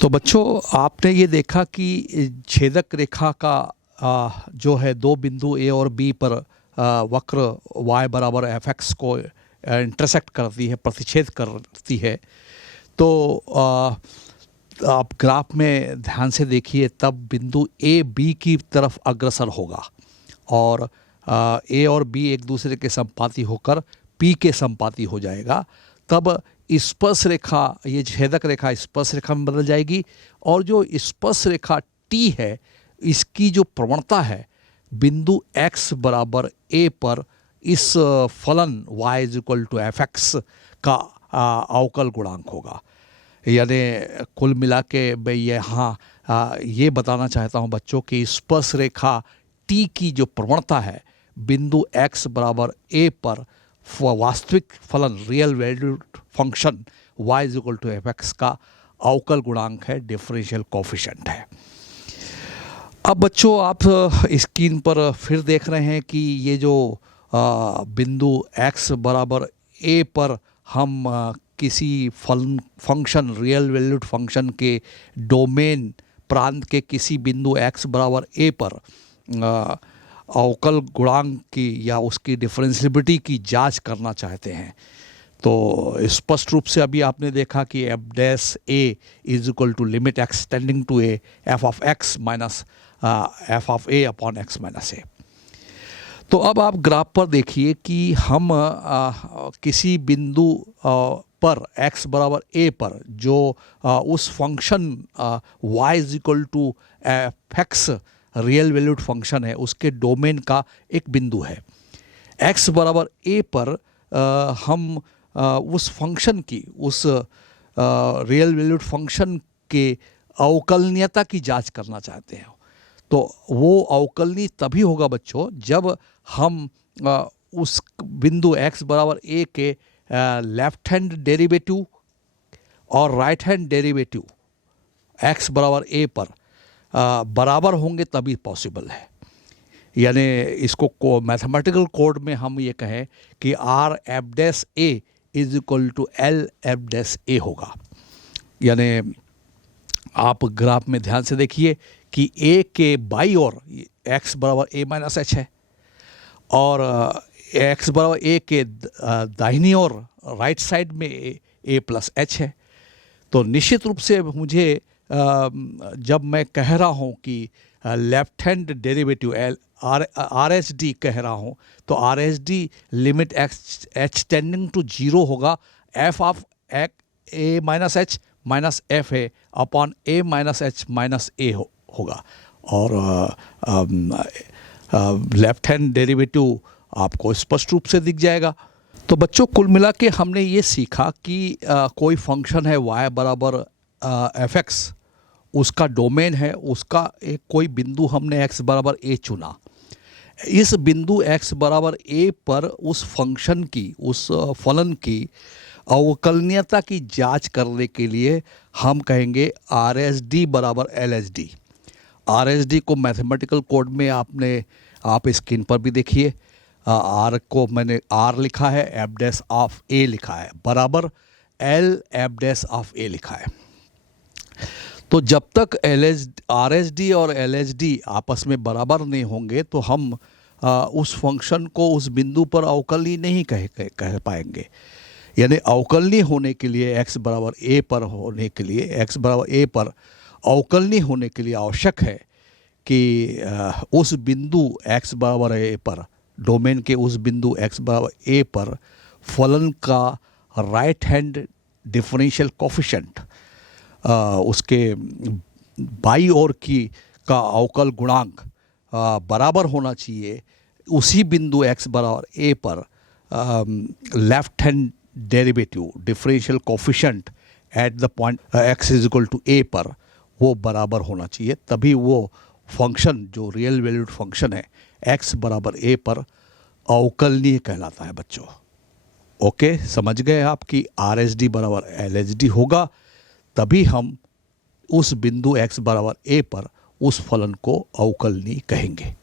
तो बच्चों आपने ये देखा कि छेदक रेखा का जो है दो बिंदु ए और बी पर वक्र y बराबर एफ एक्स को इंटरसेक्ट करती है, प्रतिच्छेद करती है। तो आप ग्राफ में ध्यान से देखिए, तब बिंदु ए बी की तरफ अग्रसर होगा और ए और बी एक दूसरे के संपाती होकर पी के संपाती हो जाएगा। तब स्पर्श रेखा, ये छेदक रेखा स्पर्श रेखा में बदल जाएगी और जो स्पर्श रेखा टी है इसकी जो प्रवणता है बिंदु x बराबर a पर इस फलन y is equal to f x का अवकल गुणांक होगा। यानी कुल मिला के मैं यहाँ ये बताना चाहता हूँ बच्चों कि स्पर्श रेखा t की जो प्रवणता है बिंदु x बराबर a पर वास्तविक फलन real valued function y is equal to f x का अवकल गुणांक है, डिफरेंशियल कोफिशिएंट है। अब बच्चों आप स्क्रीन पर फिर देख रहे हैं कि ये जो बिंदु x बराबर a पर हम किसी फंक्शन रियल वैल्यूड फंक्शन के डोमेन प्रांत के किसी बिंदु x बराबर a पर अवकल गुणांक की या उसकी डिफरेंशिएबिलिटी की जांच करना चाहते हैं। तो स्पष्ट रूप से अभी आपने देखा कि F dash A is equal to limit X tending to A F of X minus F of A upon X minus A. तो अब आप ग्राफ पर देखिए कि हम किसी बिंदु पर x बराबर a पर जो उस function y is equal to f x real valued function है उसके डोमेन का एक बिंदु है। x बराबर a पर हम उस फंक्शन की, उस रियल वैल्यूड फंक्शन के अवकलनीयता की जांच करना चाहते हैं। तो वो अवकलनीय तभी होगा बच्चों जब हम उस बिंदु x बराबर a के लेफ्ट हैंड डेरिवेटिव और राइट हैंड डेरिवेटिव x बराबर a पर बराबर होंगे तभी पॉसिबल है। यानी इसको मैथमेटिकल कोड में हम ये कहें कि R F dash A is equal to L F dash A होगा। यानी आप ग्राफ में ध्यान से देखिए कि a के बाई ओर x बराबर a माइनस एच है और x बराबर a के दाहिनी ओर राइट साइड में a प्लस एच है। तो निश्चित रूप से मुझे जब मैं कह रहा हूँ कि left hand derivative R H D कह रहा हूँ तो R H D limit x h tending to zero होगा f of a minus h minus f a upon a minus h minus a होगा। और लेफ्ट हैंड डेरिवेटिव आपको स्पष्ट रूप से दिख जाएगा। तो बच्चों कुल मिला के हमने ये सीखा कि कोई फंक्शन है y बराबर एफ एक्स, उसका डोमेन है, उसका एक कोई बिंदु हमने x बराबर a चुना। इस बिंदु x बराबर a पर उस फंक्शन की, उस फलन की अवकलनीयता की जांच करने के लिए हम कहेंगे आर एस डी बराबर L H D. R S D को मैथमेटिकल कोड में आप स्क्रीन पर भी देखिए, आर को मैंने आर लिखा है, एफ डैश ऑफ ए लिखा है, बराबर एल एफ डैश ऑफ ए लिखा है। तो जब तक आर एस डी और एल एच डी आपस में बराबर नहीं होंगे तो हम उस फंक्शन को उस बिंदु पर अवकलनीय नहीं कह पाएंगे। यानी अवकलनीय होने के लिए x बराबर a पर होने के लिए, x बराबर a पर अवकलनीय होने के लिए आवश्यक है कि उस बिंदु x बराबर a पर, डोमेन के उस बिंदु x बराबर a पर फलन का राइट हैंड डिफरेंशियल कोफिशिएंट, उसके बाई ओर का अवकल गुणांक बराबर होना चाहिए उसी बिंदु x बराबर a पर left hand derivative differential coefficient at the point x is equal to a पर वो बराबर होना चाहिए। तभी वो फंक्शन जो रियल वैल्यूड फंक्शन है x बराबर a पर अवकलनीय कहलाता है बच्चों। ओके, समझ गए आप कि आर एस डी बराबर एल एच डी होगा, तभी हम उस बिंदु x बराबर a पर उस फलन को अवकलनीय कहेंगे।